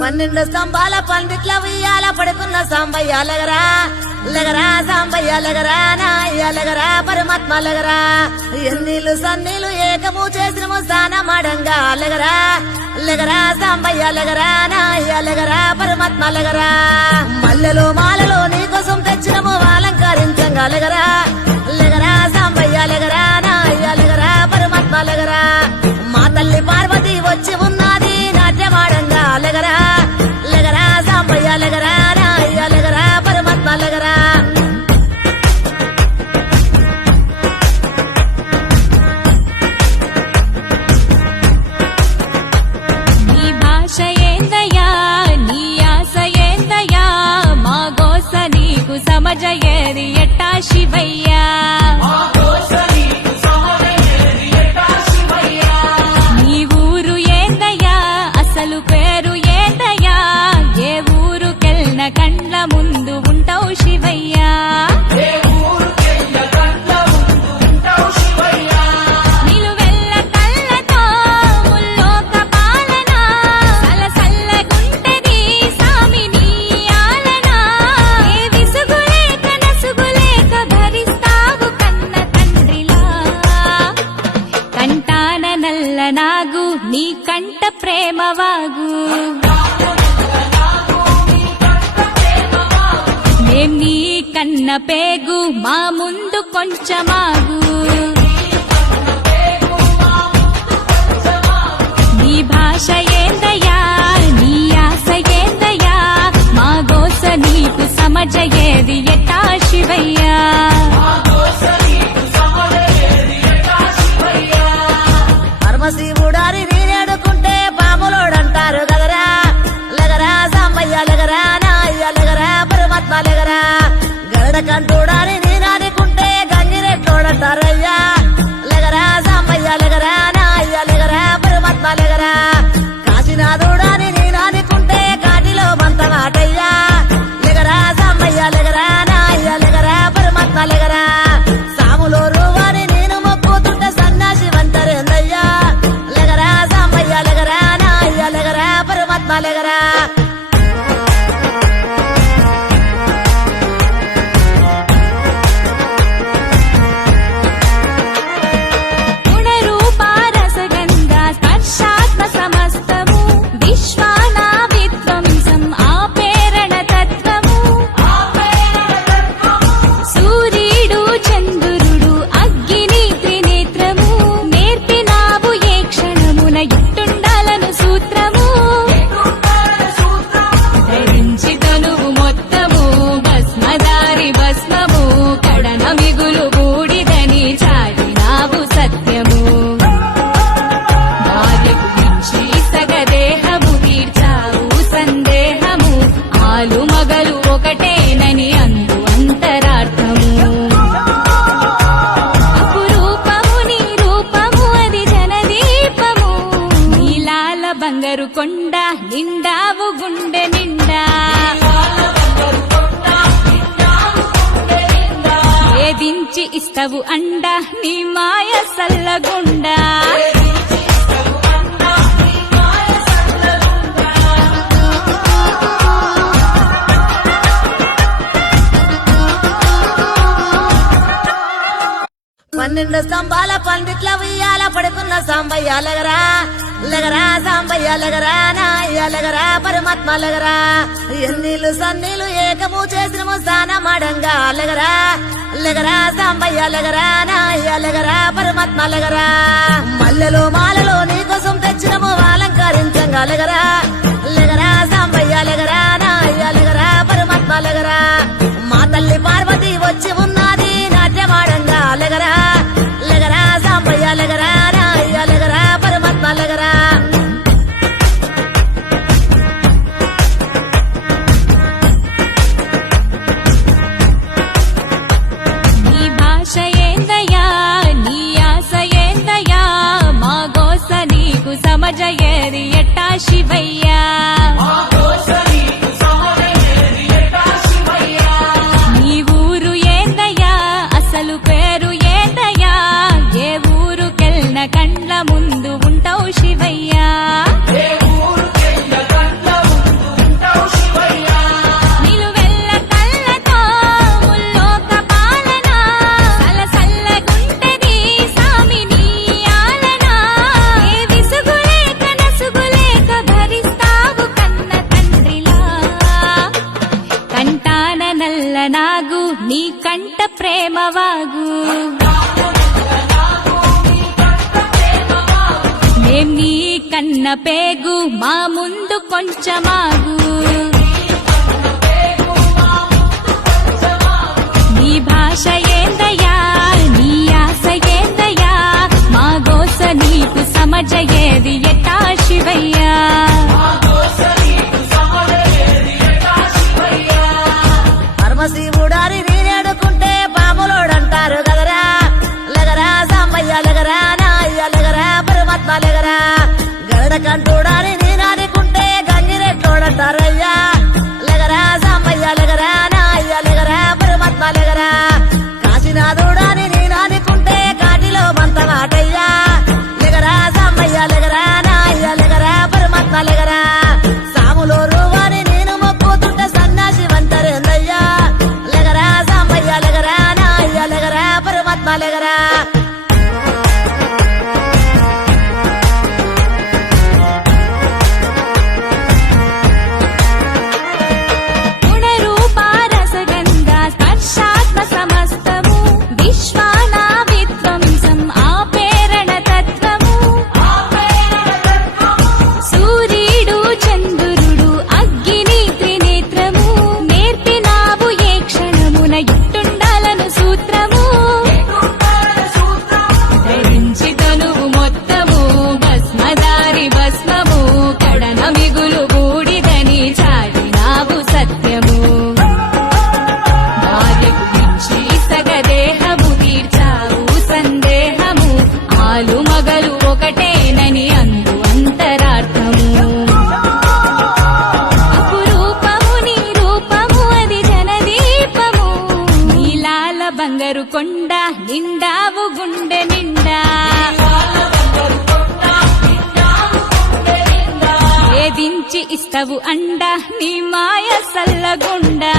12 స్తంభాల పందిట్ల ఉయ్యాల పడుకున్న సాంబయ్య లగరా లగరా సాంబయ్య లగరా నాయ్య లగరా పరమాత్మ లగరా ఎన్నీళ్ళు సన్నీళ్ళు ఏకము చేసినము స్నానమాడంగా లగరా లగరా సాంబయ్య లగరా నాయ్య లగరా పరమాత్మ లగరా మల్లెలు మాలలో నీకోసం తెచ్చినము అలంకరించంగా లగరా లగరా సాంబయ్య లగరా నాయ్య లగరా పరమాత్మ లగరా మా తల్లి పార్వతి వచ్చి ఉన్నది నాట్యమాడంగా లగరా లగరా సాంబయ్య లగరా నాయ్య లగరా పరమాత్మ లగరా నీ భాష ఏందయ్యా నీ ఆశ ఏందయ్యా మా గోస నీకు సమజయేది ఎట్టా శివయ్యా నీ ఊరు ఏందయ్యా అసలు పేరు ఏందయ్యా ఏ ఊరుకెళ్ళిన కండ్ల ముందు ఉంటావు శివయ్యా నిలువెల్ల కళ్ళతో ముల్లోక పాలన సలసల్లగుంటది సామి నీ ఆలన ఏ విసుగులేక నసుగులేక భరిస్తావు కన్న తండ్రిలా కంటాన నల్ల నాగు నీ కంట ప్రేమవాగు మేం నీ కన్న పేగు మా ముందు కొంచెమాగు నీ భాష ఏందయ్యా నీ ఆశ ఏందయ్యా మా గోస నీకు సమజయేది ఎట్టా శివయ్యా పరమశివుడారి నేనేడుకుంటే పాములోడంటారు గదరా లగరా సాంబయ్య లగరా నాయ్య లగరా పరమాత్మ లగరా గరడ కంటూడారి నేనాడుకుంటే గంగిరెట్లోడంటారయ్యా లగరా సాంబయ్య లగరా నాయ్య లగరా పరమాత్మ లగరా కాశీనాథుడాని నేనాడుకుంటే కాటిలో మంతమాటయ్యా లగరా సాంబయ్య లగరా నాయ్య లగరా పరమాత్మ లగరా సాములో రూవాని నేను మొక్కుతుంటే సన్నాసి వంటరేందయ్యా లగరా సాంబయ్య లగరా నాయ్య లగరా పరమాత్మ లగరా గుణరూపారసగంధ స్పర్శాత్మ సమస్తము విశ్వానా విధ్వంసం ఆపేరణ తత్వము సూర్యుడు చంద్రుడు అగ్ని త్రినేత్రము నేర్పినావు ఏ క్షణమున ఇట్టుండాలను సూత్రము ధరించి తనువు మొత్తము భస్మదారి భస్మము కడన మిగులు బూడిదని చాటినావు సత్యము భార్యకు మించి సగదేహము తీర్చావు సందేహము ఆలు మగలు ఒకటేనని అందు అంతరార్థము అపురూపము నీ రూపము అది జనదీపము నీలాల బంగారు కొండ నిండావు గుండె నిండా వేధించి ఇస్తవు అండ నీ మాయ సల్లగుండా పన్నెండు స్తంభాల పందిట్ల ఉయ్యాల పడుకున్న సాంబయ్య లగరా లగరా సాంబయ్య లగరా నాయ్య లగరా పరమాత్మ లగరా ఎన్నీళ్ళు సన్నీళ్ళు ఏకము చేసినము స్నానమాడంగా లగరా లగరా సాంబయ్య లగరా నాయ్య లగరా పరమాత్మ లగరా మల్లెలు మాలలో నీకోసం తెచ్చినము అలంకరించంగా లగరా లగరా సాంబయ్య లగరా నాయ్య లగరా పరమాత్మ లగరా మా తల్లి పార్వతి వచ్చి ఉన్నది నాట్యమాడంగా లగరా లగరా సాంబయ్య లగరా నాయ్య లగరా పరమాత్మ లగరా నీ భాష ఏందయ్యా నీ ఆశ ఏందయ్యా మా గోస నీకు సమజయేది ఎట్టా శివయ్యా నీ ఊరు ఏందయ్యా అసలు పేరు ఏందయ్యా పేగు మా ముందు కొంచెమాగు నీ భాష ఏందయ్యా నీ ఆశ ఏందయ్యా మా గోస నీకు సమజయేది ఎట్టా శివయ్యా పరమశివుడారి నేనేడుకుంటే పాములోడంటారు కదరా లగరా సాంబయ్య లగరా నాయ్య లగరా పరమాత్మ లగరా గరుడ కంటూడాని నేనాడుకుంటే గంగిరెట్టోడంటారయ్యా లగరా సాంబయ్య లగరా నాయ్య లగరా పరమాత్మ లగరా కాశీనాథుడాని నేనాడుకుంటే కాటిలో మంత మాటయ్యా లగరా సాంబయ్య లగరా నాయ్య లగరా పరమాత్మ లగరా సాములో రూవాని నేను మొక్కుతుంటే సన్నాసి వంతరేందయ్యా లగరా సాంబయ్య లగరా నాయ్య లగరా పరమాత్మ లగరా గుణరూపారసగంధ స్పర్శాత్మ సమస్తము విశ్వానా విధ్వంసం ఆపేరణ తత్వము సూర్యుడు చంద్రుడు అగ్ని త్రినేత్రము నేర్పినావు ఏ క్షణమున ఎట్టుండాలను సూత్రము ధరించి తనువు మొత్తము భస్మదారి భస్మము కడన మిగులు బూడిదని చాటినావు సత్యము భార్యకు ఇచ్చి సగదేహము తీర్చావు సందేహము ఆలు మగలు ఒకటేనని అందు అంతరార్థము అపురూపము నీ రూపము అది జనదీపము నీలాల బంగారు కొండ నిండావు గుండె నిండా ఏదించి ఇస్తవు అండ నీ మాయ సల్లగుండా